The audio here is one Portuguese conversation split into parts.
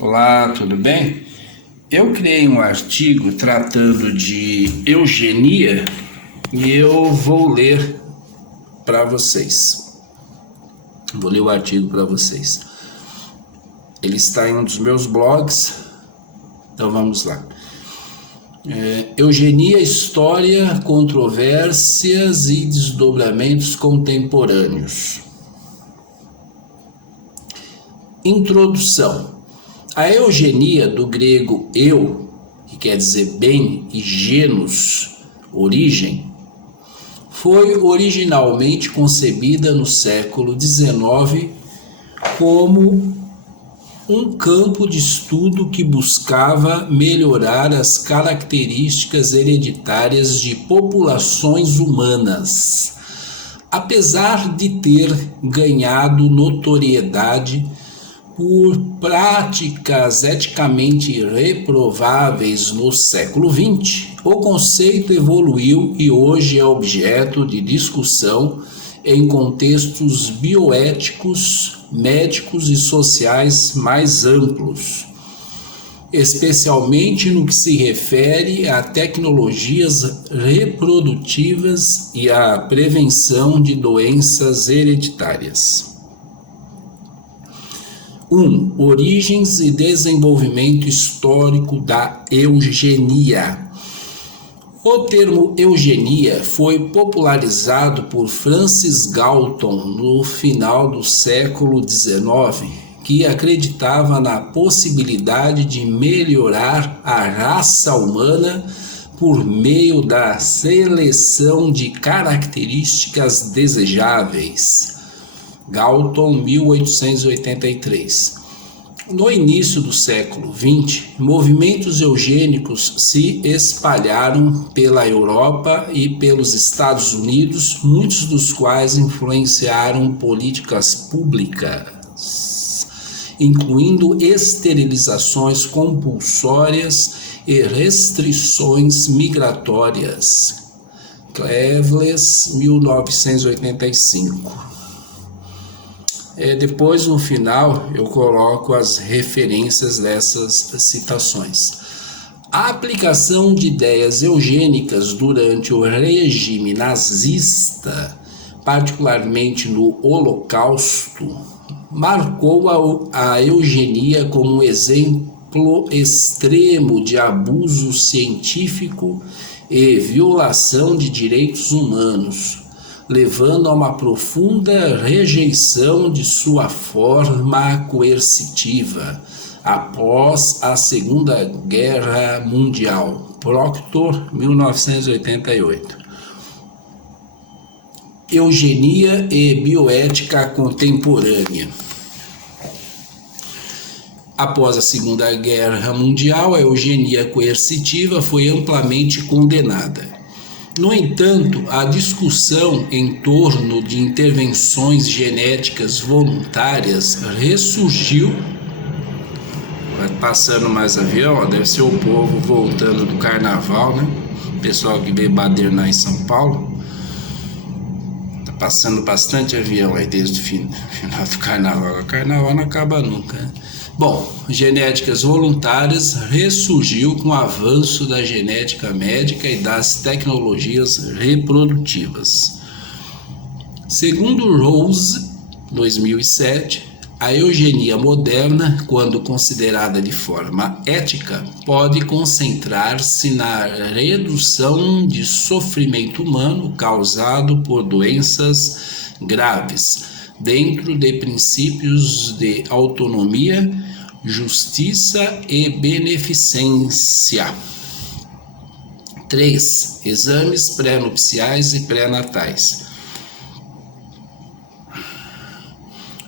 Olá, tudo bem? Eu criei um artigo tratando de eugenia e eu vou ler para vocês. Vou ler o artigo para vocês. Ele está em um dos meus blogs, então vamos lá. Eugenia, história, controvérsias e desdobramentos contemporâneos. Introdução. A eugenia, do grego eu, que quer dizer bem, e genus, origem, foi originalmente concebida no século XIX como um campo de estudo que buscava melhorar as características hereditárias de populações humanas. Apesar de ter ganhado notoriedade por práticas eticamente reprováveis no século XX, o conceito evoluiu e hoje é objeto de discussão em contextos bioéticos, médicos e sociais mais amplos, especialmente no que se refere a tecnologias reprodutivas e à prevenção de doenças hereditárias. 1. Origens e desenvolvimento histórico da eugenia. O termo eugenia foi popularizado por Francis Galton no final do século XIX, que acreditava na possibilidade de melhorar a raça humana por meio da seleção de características desejáveis. Galton, 1883. No início do século XX, movimentos eugênicos se espalharam pela Europa e pelos Estados Unidos, muitos dos quais influenciaram políticas públicas, incluindo esterilizações compulsórias e restrições migratórias. Cleveland, 1985. Depois, no final, eu coloco as referências dessas citações. A aplicação de ideias eugênicas durante o regime nazista, particularmente no Holocausto, marcou a eugenia como um exemplo extremo de abuso científico e violação de direitos humanos, levando a uma profunda rejeição de sua forma coercitiva após a Segunda Guerra Mundial. Proctor, 1988. Eugenia e bioética contemporânea. Após a Segunda Guerra Mundial, a eugenia coercitiva foi amplamente condenada. No entanto, a discussão em torno de intervenções genéticas voluntárias ressurgiu. Vai passando mais avião, ó, deve ser o povo voltando do carnaval, né? O pessoal que veio badernar em São Paulo. Tá passando bastante avião aí desde o final do carnaval. O carnaval não acaba nunca, né? Bom, genéticas voluntárias ressurgiu com o avanço da genética médica e das tecnologias reprodutivas. Segundo Rose, 2007, a eugenia moderna, quando considerada de forma ética, pode concentrar-se na redução de sofrimento humano causado por doenças graves, dentro de princípios de autonomia, justiça e beneficência. 3. Exames pré-nupciais e pré-natais.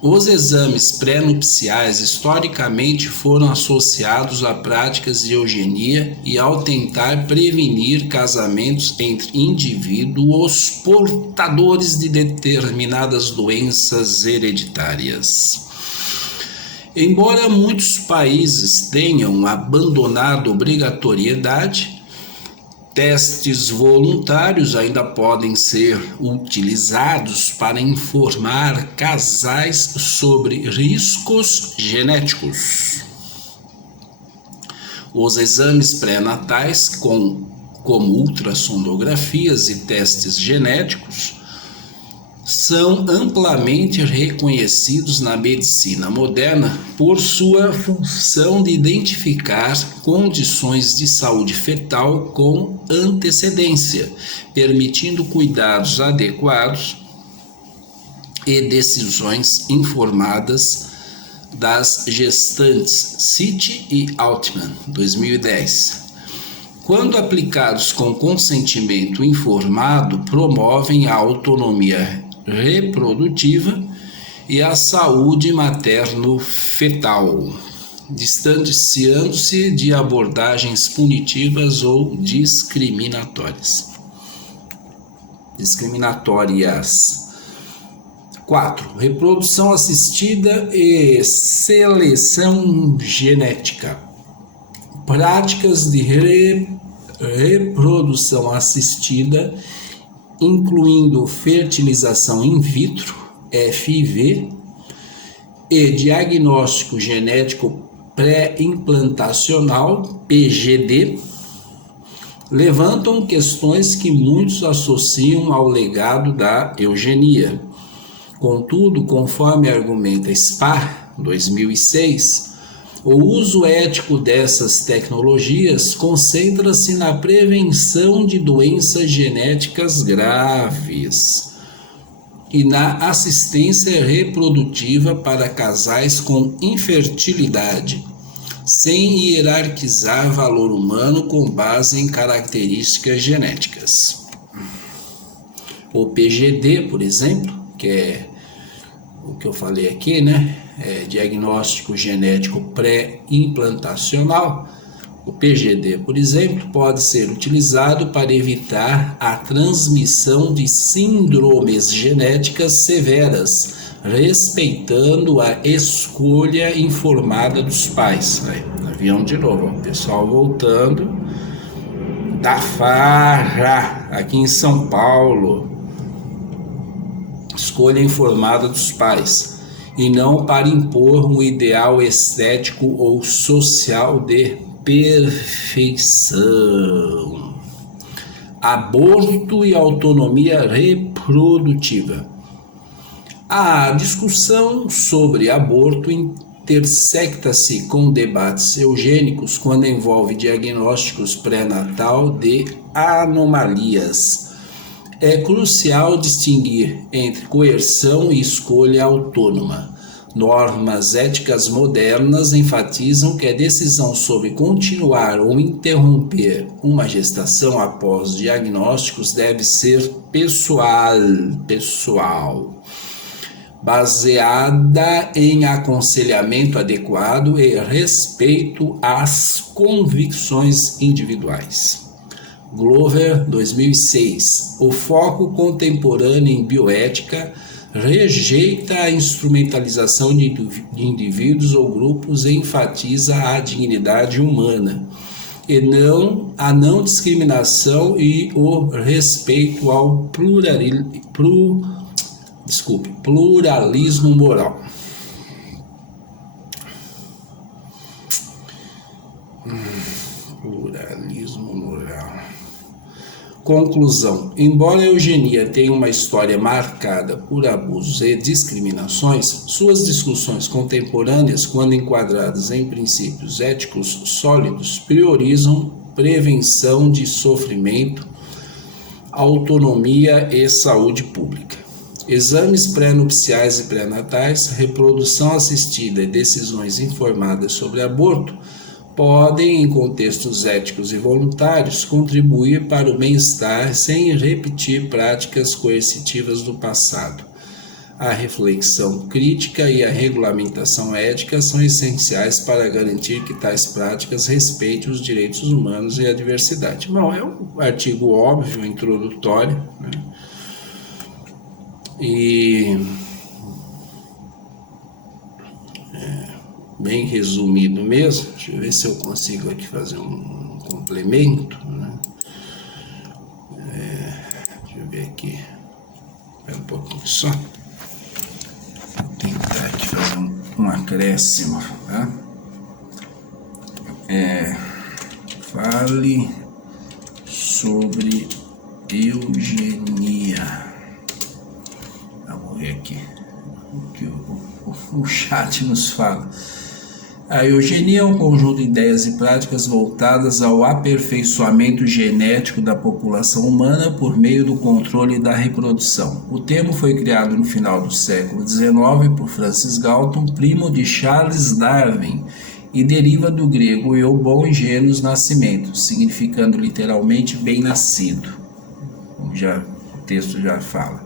Os exames pré-nupciais historicamente foram associados a práticas de eugenia e ao tentar prevenir casamentos entre indivíduos portadores de determinadas doenças hereditárias. Embora muitos países tenham abandonado a obrigatoriedade, testes voluntários ainda podem ser utilizados para informar casais sobre riscos genéticos. Os exames pré-natais, como ultrassonografias e testes genéticos, são amplamente reconhecidos na medicina moderna por sua função de identificar condições de saúde fetal com antecedência, permitindo cuidados adequados e decisões informadas das gestantes. City e Altman, 2010. Quando aplicados com consentimento informado, promovem a autonomia reprodutiva e a saúde materno-fetal, distanciando-se de abordagens punitivas ou discriminatórias. 4. Reprodução assistida e seleção genética. Práticas de reprodução assistida, incluindo fertilização in vitro, FIV, e diagnóstico genético pré-implantacional, PGD, levantam questões que muitos associam ao legado da eugenia. Contudo, conforme argumenta Spar, 2006, o uso ético dessas tecnologias concentra-se na prevenção de doenças genéticas graves e na assistência reprodutiva para casais com infertilidade, sem hierarquizar valor humano com base em características genéticas. O PGD, por exemplo, que é o que eu falei aqui, né? Diagnóstico genético pré-implantacional. O PGD, por exemplo, pode ser utilizado para evitar a transmissão de síndromes genéticas severas, respeitando a escolha informada dos pais. Avião de novo, o pessoal voltando da farra aqui em São Paulo. Escolha informada dos pais, e não para impor um ideal estético ou social de perfeição. Aborto e autonomia reprodutiva. A discussão sobre aborto intersecta-se com debates eugênicos quando envolve diagnósticos pré-natal de anomalias. É crucial distinguir entre coerção e escolha autônoma. Normas éticas modernas enfatizam que a decisão sobre continuar ou interromper uma gestação após diagnósticos deve ser pessoal, baseada em aconselhamento adequado e respeito às convicções individuais. Glover, 2006. O foco contemporâneo em bioética rejeita a instrumentalização de indivíduos ou grupos e enfatiza a dignidade humana, e a não discriminação e o respeito ao pluralismo moral. Pluralismo moral. Conclusão: embora a eugenia tenha uma história marcada por abusos e discriminações, suas discussões contemporâneas, quando enquadradas em princípios éticos sólidos, priorizam prevenção de sofrimento, autonomia e saúde pública. Exames pré-nupciais e pré-natais, reprodução assistida e decisões informadas sobre aborto podem, em contextos éticos e voluntários, contribuir para o bem-estar sem repetir práticas coercitivas do passado. A reflexão crítica e a regulamentação ética são essenciais para garantir que tais práticas respeitem os direitos humanos e a diversidade. Bom, é um artigo óbvio, introdutório, né? E bem resumido mesmo. Deixa eu ver se eu consigo aqui fazer um complemento, né? Deixa eu ver aqui. Espera um pouquinho só. Vou tentar aqui fazer um acréscimo, tá? Fale sobre eugenia. Vamos ver aqui o que o chat nos fala. A eugenia é um conjunto de ideias e práticas voltadas ao aperfeiçoamento genético da população humana por meio do controle da reprodução. O termo foi criado no final do século XIX por Francis Galton, primo de Charles Darwin, e deriva do grego eubon e genus nascimento, significando literalmente bem-nascido. Como o texto já fala.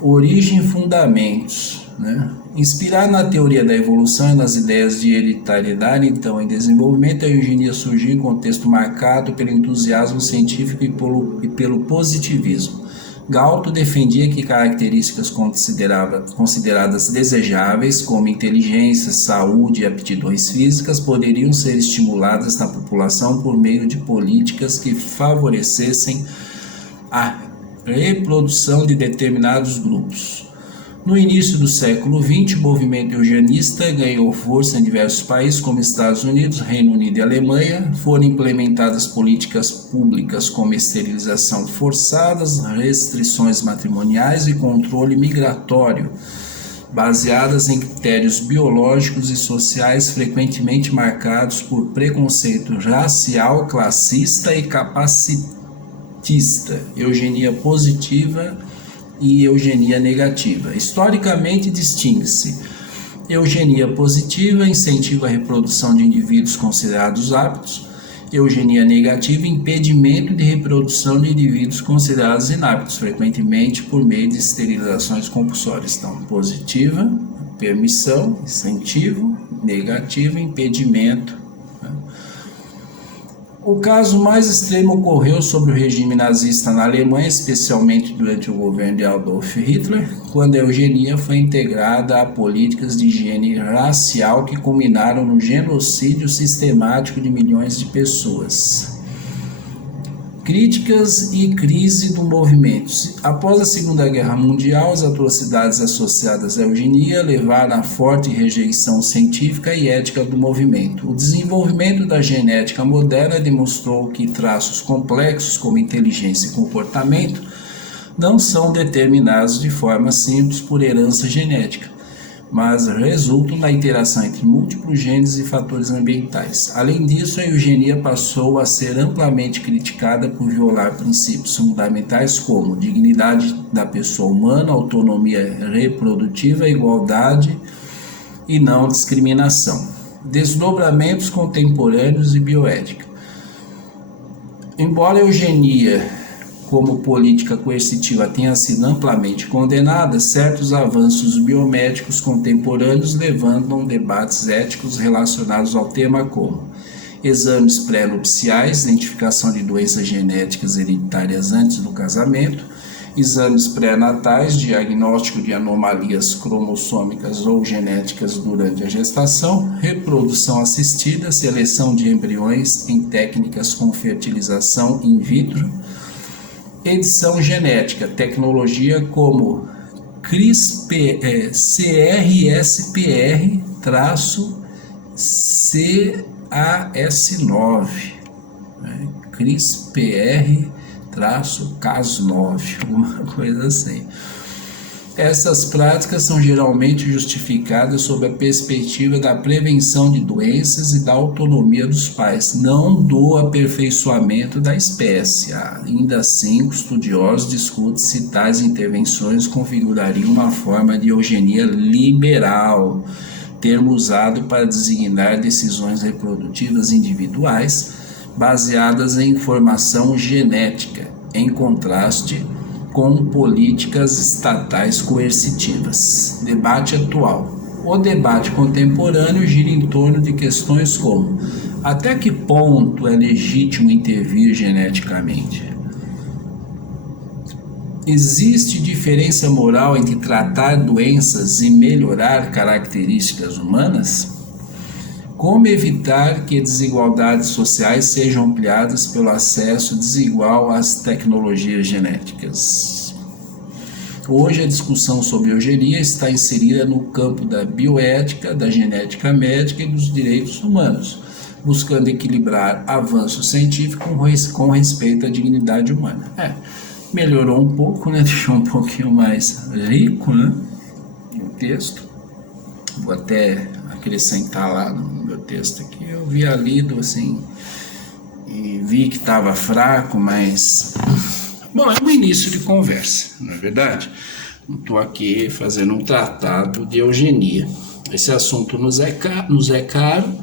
Origem e fundamentos, né? Inspirada na teoria da evolução e nas ideias de hereditariedade, então, em desenvolvimento, a eugenia surgiu em contexto marcado pelo entusiasmo científico e pelo positivismo. Galton defendia que características consideradas desejáveis, como inteligência, saúde e aptidões físicas, poderiam ser estimuladas na população por meio de políticas que favorecessem a reprodução de determinados grupos. No início do século XX, o movimento eugenista ganhou força em diversos países, como Estados Unidos, Reino Unido e Alemanha. Foram implementadas políticas públicas como esterilização forçada, restrições matrimoniais e controle migratório, baseadas em critérios biológicos e sociais frequentemente marcados por preconceito racial, classista e capacitista, eugenia positiva e eugenia negativa. Historicamente, distingue-se: eugenia positiva incentiva a reprodução de indivíduos considerados aptos, eugenia negativa impedimento de reprodução de indivíduos considerados inaptos, frequentemente por meio de esterilizações compulsórias. Então, positiva, permissão, incentivo; negativa, impedimento. O caso mais extremo ocorreu sob o regime nazista na Alemanha, especialmente durante o governo de Adolf Hitler, quando a eugenia foi integrada a políticas de higiene racial que culminaram no genocídio sistemático de milhões de pessoas. Críticas e crise do movimento. Após a Segunda Guerra Mundial, as atrocidades associadas à eugenia levaram à forte rejeição científica e ética do movimento. O desenvolvimento da genética moderna demonstrou que traços complexos como inteligência e comportamento não são determinados de forma simples por herança genética, mas resultam da interação entre múltiplos genes e fatores ambientais. Além disso, a eugenia passou a ser amplamente criticada por violar princípios fundamentais como dignidade da pessoa humana, autonomia reprodutiva, igualdade e não discriminação. Desdobramentos contemporâneos e bioética. Embora a eugenia como política coercitiva tenha sido amplamente condenada, certos avanços biomédicos contemporâneos levantam debates éticos relacionados ao tema, como exames pré-nupciais, identificação de doenças genéticas hereditárias antes do casamento, exames pré-natais, diagnóstico de anomalias cromossômicas ou genéticas durante a gestação, reprodução assistida, seleção de embriões em técnicas com fertilização in vitro, edição genética, tecnologia como CRISPR-Cas9, né? CRISPR-Cas9, alguma coisa assim. Essas práticas são geralmente justificadas sob a perspectiva da prevenção de doenças e da autonomia dos pais, não do aperfeiçoamento da espécie. Ainda assim, estudiosos discutem se tais intervenções configurariam uma forma de eugenia liberal, termo usado para designar decisões reprodutivas individuais baseadas em informação genética, em contraste com políticas estatais coercitivas. Debate atual. O debate contemporâneo gira em torno de questões como: até que ponto é legítimo intervir geneticamente? Existe diferença moral entre tratar doenças e melhorar características humanas? Como evitar que desigualdades sociais sejam ampliadas pelo acesso desigual às tecnologias genéticas? Hoje, a discussão sobre eugenia está inserida no campo da bioética, da genética médica e dos direitos humanos, buscando equilibrar avanço científico com respeito à dignidade humana. Melhorou um pouco, né? Deixou um pouquinho mais rico, né? O texto. Vou até acrescentar lá no meu texto aqui. Eu havia lido assim e vi que estava fraco, mas bom, é um início de conversa, não é verdade? Não estou aqui fazendo um tratado de eugenia. Esse assunto nos é caro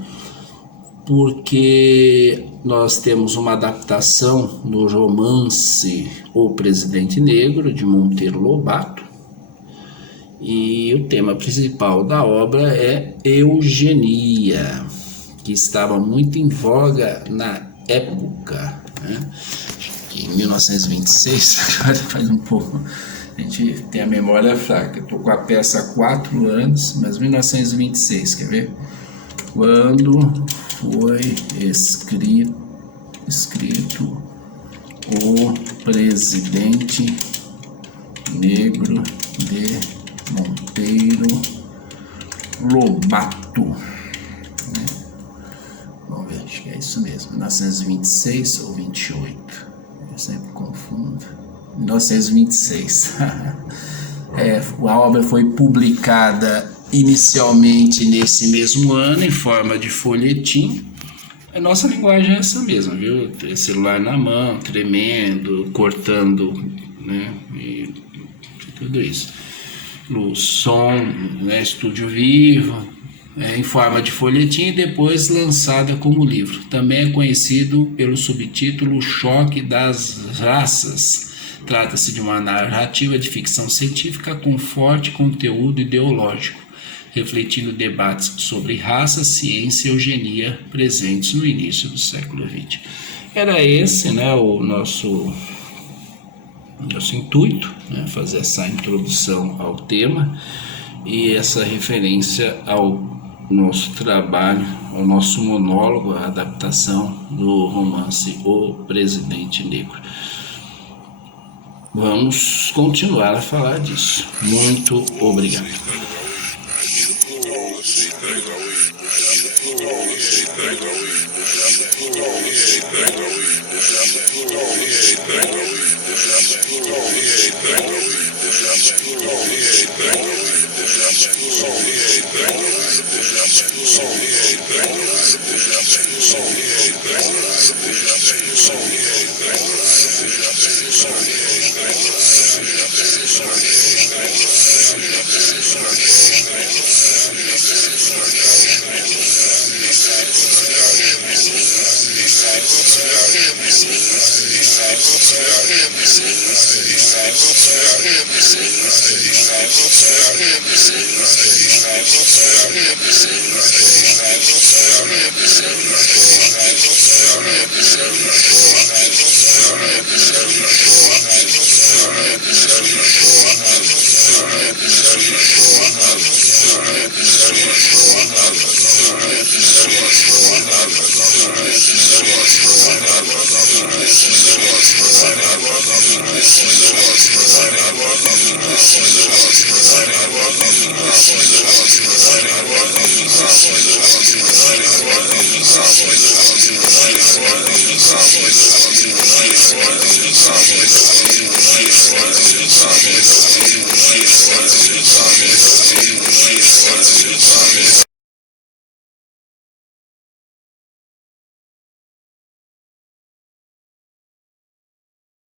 porque nós temos uma adaptação no romance O Presidente Negro, de Monteiro Lobato, e o tema principal da obra é eugenia, que estava muito em voga na época, né? Em 1926, faz um pouco, a gente tem a memória fraca. Estou com a peça há 4 anos, mas 1926, quer ver? Quando foi escrito O Presidente Negro de Monteiro Lobato. Vamos ver, acho que é isso mesmo, 1926 ou 28, eu sempre confundo. 1926. A obra foi publicada inicialmente nesse mesmo ano em forma de folhetim. A nossa linguagem é essa mesma, viu? Celular na mão, tremendo, cortando, né? E tudo isso. O som, né? Estúdio vivo, em forma de folhetim e depois lançada como livro. Também é conhecido pelo subtítulo Choque das Raças. Trata-se de uma narrativa de ficção científica com forte conteúdo ideológico, refletindo debates sobre raça, ciência e eugenia presentes no início do século XX. Era esse, né, o nosso intuito, né, fazer essa introdução ao tema e essa referência ao nosso trabalho, ao nosso monólogo, a adaptação do romance O Presidente Negro. Vamos continuar a falar disso. Muito obrigado. Sorry.